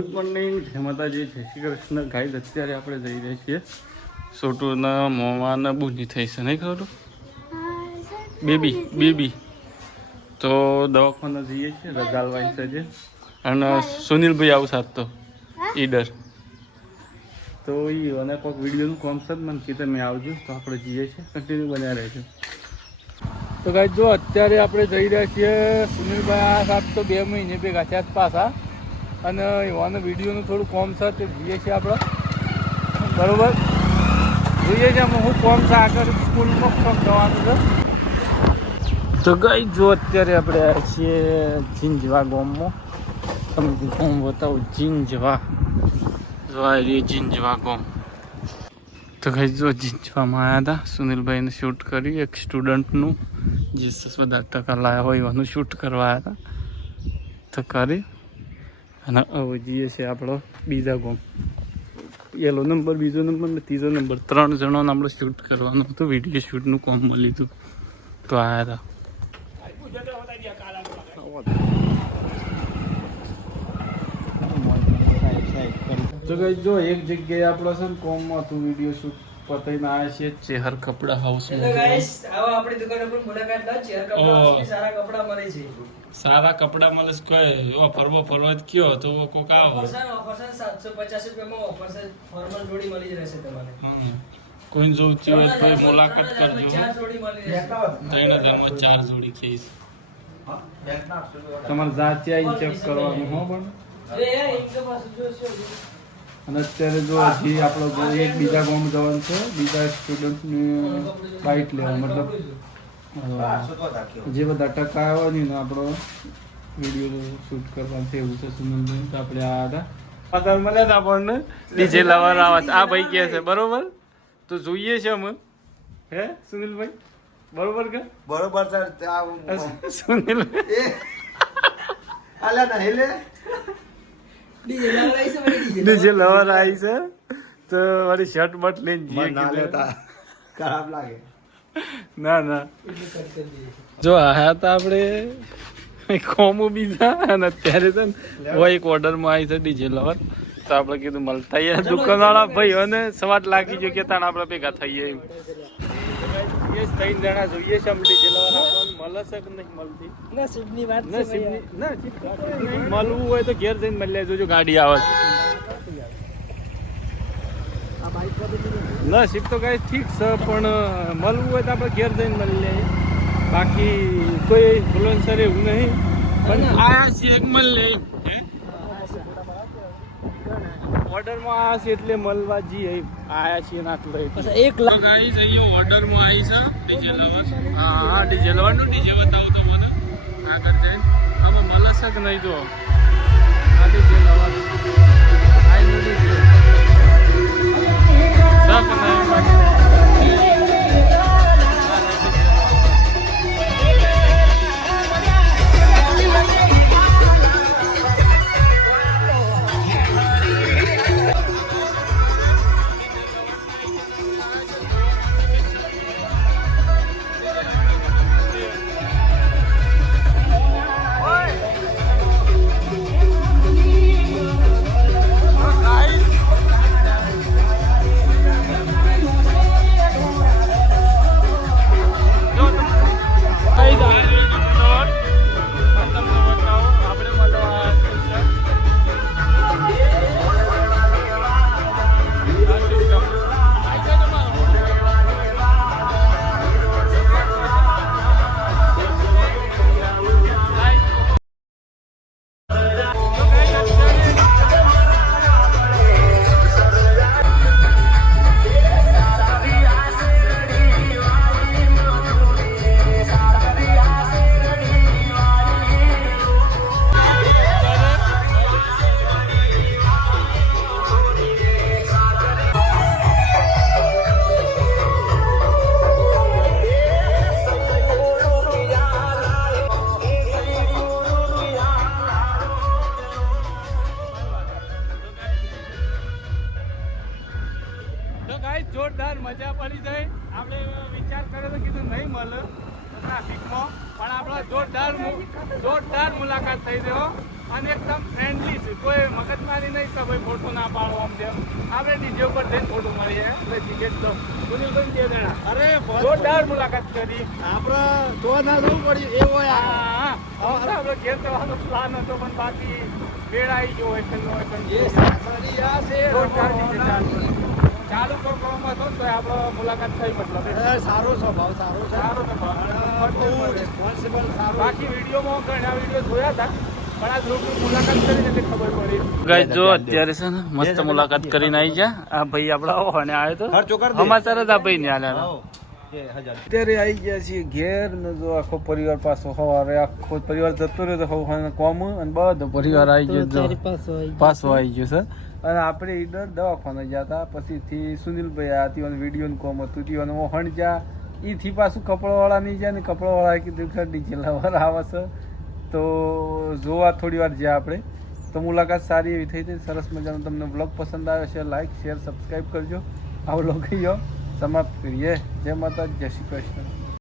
Good morning, જય માતાજી, જય શ્રી કૃષ્ણ. ગાઈઝ અત્યારે આપણે જઈ રહ્યા છીએ છોટુના મોંમાં બુની થઈ છે, નહીં ખરું? બેબી તો દવાખાના જઈએ છીએ, રજા લવાઈ છે જે. અને સુનિલભાઈ આવું સાથ તો ઈડર તો એ અને કોઈક વિડીયોનું કોમ છે મને કીધું મેં આવજો, તો આપણે જઈએ છીએ, કન્ટિન્યુ બન્યા રહેજો. તો ગાઈઝ જો અત્યારે આપણે જઈ રહ્યા છીએ. સુનિલભાઈ આ સાથ તો 2 મહિને ભેગા થયા પાછા, અને એવાનું વિડીયોનું થોડું કોમ છે તે જોઈએ છીએ આપણે, બરાબર? જોઈએ છીએ અમે હું કોમ છે આગળ સ્કૂલમાં કોમ જવાનું છે. તો ગાઈ જો અત્યારે આપણે આવ્યા છીએ જીંજવા ગામમાં. તમને ગામ બતાવું, જીંજવા જો આ રહી જીંજવા ગામ. તો ગાઈ જો જીંજવામાં આવ્યા હતા, સુનિલભાઈને શૂટ કરી એક સ્ટુડન્ટનું જે 10% લાયા હોય એવાનું શૂટ કરવા આવ્યા હતા. તો કરી અને હવે જઈએ છીએ આપણો બીજા ગામ. પહેલો નંબર, બીજો નંબર ને ત્રીજો નંબર 3 જણાને આપણે શૂટ કરવાનું હતું, વિડીયો શૂટનું કામ મળ્યું હતું, તો આવ્યા હતા. તો કઈ જો એક જગ્યાએ આપણો છે ને કોમમાં હતું વિડીયો શૂટ પતાઈને આવ્યા છીએ ચેહર કપડા હાઉસમાં. આપણી દુકાન ઉપર મુલાકાત લો. ચેહર કપડા હાઉસમાં સારા કપડા મળે છે. સારા કપડા મળે છે. કોઈ એવો ફરવા કયો તો કોક આવો ઓફર 750 રૂપિયામાં ઓફર છે. ફોર્મલ જોડી મળી રહેશે તમને. કોઈ જોવું હોય તો મુલાકાત કરજો. 4 જોડી મળી રહેશે. 4 જોડી કહીશ. તમારે જાતે આવીને ચેક કરવાનું હો પણ. અને અત્યારે જો હજી આપણો એક બીજા ગામ જવાનું છે, બીજા સ્ટુડન્ટની બાઇટ લેવા, મતલબ જે બધા ટકા આવ્યા ને આપણો વિડીયો શૂટ કરવાનું છે એવું છે. સુનિલભાઈ તો આપણે આ હતા પગાર મળે તો આપણને ડીજે લવર આવે છે આ ભાઈ કહે છે, બરોબર? તો જોઈએ છે અમે, હે સુનિલભાઈ? બરોબર કે બરોબર સુનિલ ડીજે લવર આવી છે તો મારી શર્ટ બટ લઈને જઈએ. ખરાબ લાગે ના જો આયા હતા આપણે કોમો બીજા, અને અત્યારે છે ને એક ઓર્ડરમાં આવી છે ડીજે લવર. તો આપણે કીધું મળતા યાર દુકાનવાળા ભાઈઓને સવાટ લાગી ગયો કે તાણ આપણે ભેગા થઈએ એમ. 3 જણા જોઈએ છે અમને ડીજે લવર આપણને મળે છે કે નહીં મળતી? નસીબની વાત છે. મળવું હોય તો ઘેર જઈને મળી લેજો, જો ગાડી આવે છે. નસીબ તો કઈ ઠીક છે, પણ મળવું હોય તો આપણે ઘેર જઈને મળી લઈએ. બાકી કોઈ ઇન્ફ્લુએન્સર એવું નહીં, પણ આયા છે એક મળી લે ઓર્ડરમાં આયા છે એટલે મળવા જઈએ આયા છીએ ને આટલો 1 લાખ ગાઈસ અહીંયા ઓર્ડરમાં આવી છે ડીજે લવર. હા ડીજે લવર નું ડીજે બતાવો તો મને આગળ જઈને આમાં મળે છે કે નહીં? જો આ ડીજે લવર આઈ નું ડીજે જોરદાર મજા પડી જાય. આપણે વિચાર કર્યો તો કીધું નહીં મળે ટ્રાફિકમાં, પણ આપણે જોરદાર મુલાકાત થઈ ગયો. અને એકદમ ફ્રેન્ડલી છે, કોઈ મગજમારી નહીં કે ભાઈ ફોટો ના પાડો આમ તેમ. આપણે ડીજે ઉપર જઈને ફોટો મળીએ એટલે એકદમ સુનિલભાઈ બે જણા અરે જોરદાર મુલાકાત કરી. આપણે તો ના જવું પડ્યું એવો હા આપણે ઘેર જવાનો પ્લાન હતો પણ બાકી વેળ આવી ગયો હોય પેલો ચાલુ પ્રોગ્રામમાં હતો તો આપણો મુલાકાત થઈ મતલબ સારો સ્વભાવ સારો છે. સારો બહુ રિસ્પોન્સિબલ સારો. બાકી વિડીયોમાં ઘણા વિડીયો જોયા હતા પણ આ ગ્રુપની મુલાકાત કરીને એટલે ખબર પડી. ગાઈસ જો અત્યારે છે ને મસ્ત મુલાકાત કરીને આવી ગયા. આ ભાઈ આપડા અને આવ્યો તો સમાચાર જ આ ભાઈ ને આલ્યા. અત્યારે આવી ગયા છીએ ઘેર ને જો આખો પરિવાર પાછો સવારે આખો પરિવાર જતો રહ્યો તો સવારે કોમ અને બધો પરિવાર આવી ગયો પાછો આવી ગયો છે. અને આપણે ઈડર દવાખાને ગયા હતા પછીથી સુનિલભાઈ આ તીવાનો વિડીયો કોમ હતું તીવાનો વહણ જ્યાં એથી પાછું કપડાવાળા નહીં જાય ને કપડાવાળા કીધું કે ડીજે લવર આવે છે તો જોવા થોડી વાર જ્યાં આપણે તો મુલાકાત સારી એવી થઈ હતી. સરસ મજાનો તમને બ્લોગ પસંદ આવ્યો છે લાઈક શેર સબસ્ક્રાઈબ કરજો. આ બ્લોગ સમાપ્ત કરીએ. જય માતા જય શ્રી કૃષ્ણ.